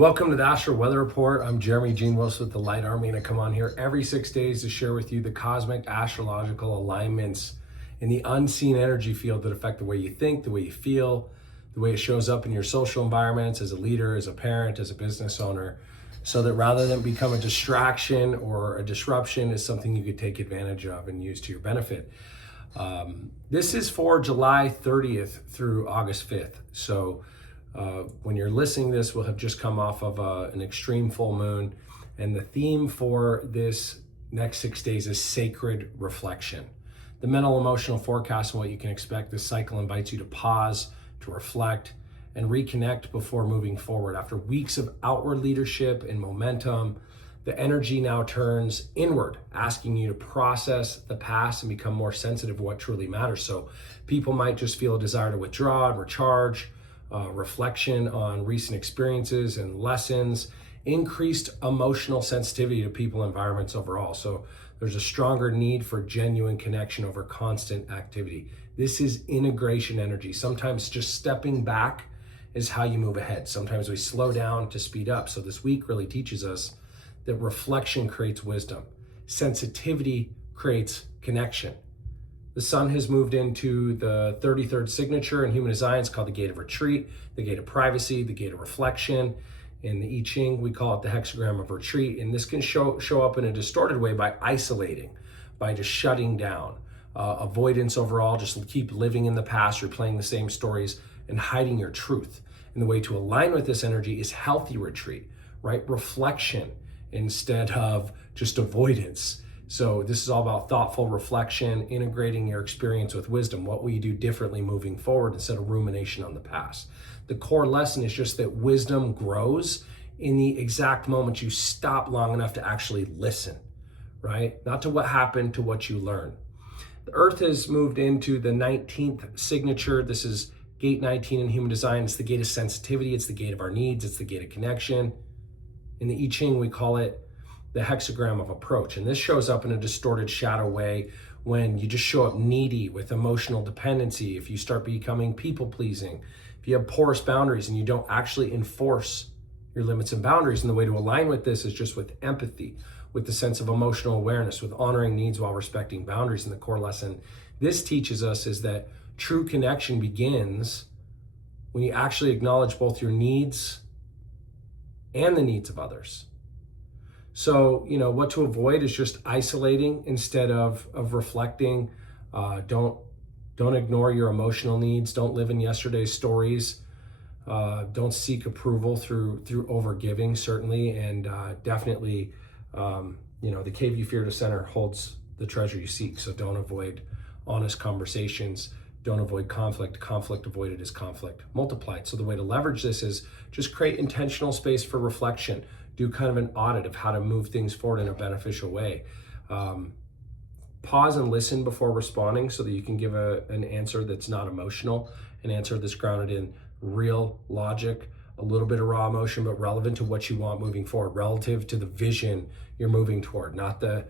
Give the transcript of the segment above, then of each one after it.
Welcome to the Astral Weather Report. I'm Jeremy Gene Wilson with the Light Army, and I come on here every 6 days to share with you the cosmic astrological alignments in the unseen energy field that affect the way you think, the way you feel, the way it shows up in your social environments as a leader, as a parent, as a business owner, so that rather than become a distraction or a disruption, is something you could take advantage of and use to your benefit. This is for July 30th through August 5th. So when you're listening to this, we'll have just come off of an extreme full moon. And the theme for this next 6 days is sacred reflection. The mental emotional forecast and what you can expect. This cycle invites you to pause, to reflect, and reconnect before moving forward. After weeks of outward leadership and momentum, the energy now turns inward, asking you to process the past and become more sensitive to what truly matters. So people might just feel a desire to withdraw and recharge, reflection on recent experiences and lessons, increased emotional sensitivity to people and environments overall. So there's a stronger need for genuine connection over constant activity. This is integration energy. Sometimes just stepping back is how you move ahead. Sometimes we slow down to speed up. So this week really teaches us that reflection creates wisdom. Sensitivity creates connection. The sun has moved into the 33rd signature in human design. It's called the gate of retreat, the gate of privacy, the gate of reflection. In the I Ching, we call it the hexagram of retreat. And this can show up in a distorted way by isolating, by just shutting down. Avoidance overall, just keep living in the past, replaying the same stories, and hiding your truth. And the way to align with this energy is healthy retreat, right? Reflection instead of just avoidance. So this is all about thoughtful reflection, integrating your experience with wisdom. What will you do differently moving forward instead of rumination on the past? The core lesson is just that wisdom grows in the exact moment you stop long enough to actually listen, right? Not to what happened, to what you learn. The Earth has moved into the 19th signature. This is gate 19 in human design. It's the gate of sensitivity. It's the gate of our needs. It's the gate of connection. In the I Ching, we call it the hexagram of approach. And this shows up in a distorted shadow way when you just show up needy with emotional dependency, if you start becoming people pleasing, if you have porous boundaries and you don't actually enforce your limits and boundaries. And the way to align with this is just with empathy, with the sense of emotional awareness, with honoring needs while respecting boundaries. And the core lesson this teaches us is that true connection begins when you actually acknowledge both your needs and the needs of others. So, what to avoid is just isolating instead of reflecting. Don't ignore your emotional needs. Don't live in yesterday's stories. Don't seek approval through overgiving, certainly. And definitely, the cave you fear to center holds the treasure you seek. So don't avoid honest conversations. Don't avoid conflict. Conflict avoided is conflict multiplied. So the way to leverage this is just create intentional space for reflection. Do kind of an audit of how to move things forward in a beneficial way. Pause and listen before responding so that you can give an answer that's not emotional, an answer that's grounded in real logic, a little bit of raw emotion, but relevant to what you want moving forward, relative to the vision you're moving toward, not the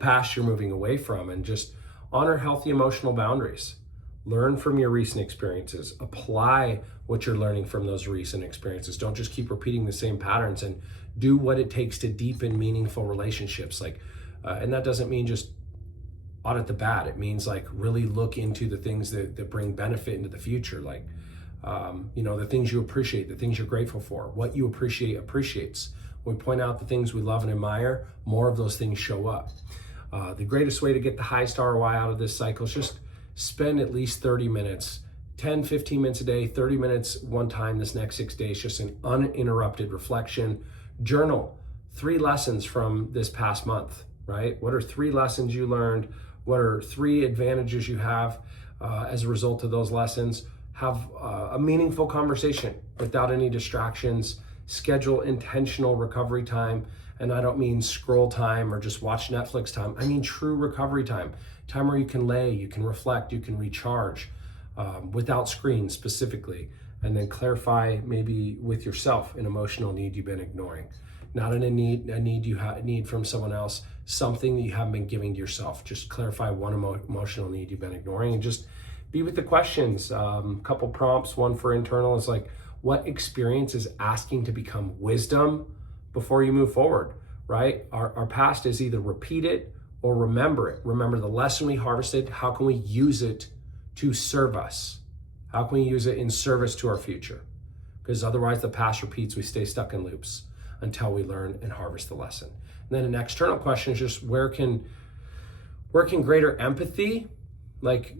past you're moving away from. And just honor healthy emotional boundaries. Learn from your recent experiences. Apply what you're learning from those recent experiences. Don't just keep repeating the same patterns, and do what it takes to deepen meaningful relationships. And that doesn't mean just audit the bad. It means really look into the things that bring benefit into the future. The things you appreciate, the things you're grateful for. What you appreciate appreciates. When we point out the things we love and admire, more of those things show up. The greatest way to get the highest ROI out of this cycle is just spend at least 30 minutes, 10, 15 minutes a day, 30 minutes one time this next 6 days, just an uninterrupted reflection. Journal 3 lessons from this past month, right? What are 3 lessons you learned? What are 3 advantages you have as a result of those lessons? Have a meaningful conversation without any distractions. Schedule intentional recovery time. And I don't mean scroll time or just watch Netflix time. I mean true recovery time. Time where you can lay, you can reflect, you can recharge without screens specifically. And then clarify maybe with yourself an emotional need you've been ignoring. Not a need you need from someone else, something that you haven't been giving to yourself. Just clarify one emotional need you've been ignoring, and just be with the questions. Couple prompts. One for internal is What experience is asking to become wisdom before you move forward, right? Our past is either repeat it or remember it. Remember the lesson we harvested. How can we use it to serve us? How can we use it in service to our future? Because otherwise the past repeats, we stay stuck in loops until we learn and harvest the lesson. And then an external question is just where can greater empathy, like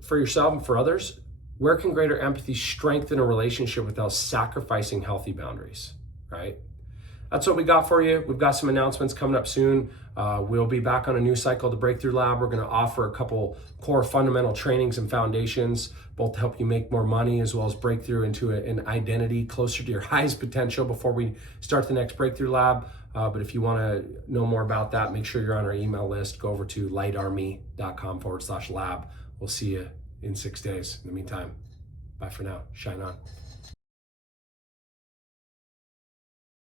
for yourself and for others, where can greater empathy strengthen a relationship without sacrificing healthy boundaries, right? That's what we got for you. We've got some announcements coming up soon. We'll be back on a new cycle, the Breakthrough Lab. We're going to offer a couple core fundamental trainings and foundations, both to help you make more money as well as break through into an identity closer to your highest potential before we start the next Breakthrough Lab. But if you want to know more about that, make sure you're on our email list. Go over to lightarmy.com/lab. We'll see you in 6 days. In the meantime, bye for now. Shine on.